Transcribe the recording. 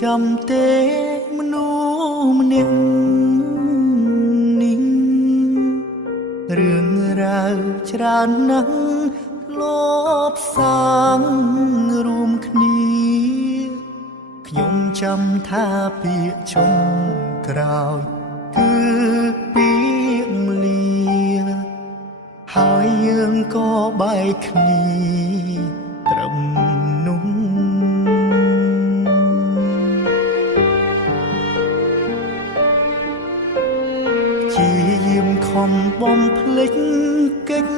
ចាំទេមនុស្សម្នាក់នេះរឿងរ៉ាវច្រើនណាស់ធ្លាប់សាងរួមគ្នាខ្ញុំចាំថាពាក្យចុងក្រោយគឺពាក្យលាហើយយើងក៏បែកគ្នាត្រឹមនោះជាយាមខំបំភ្លេចកិច្ច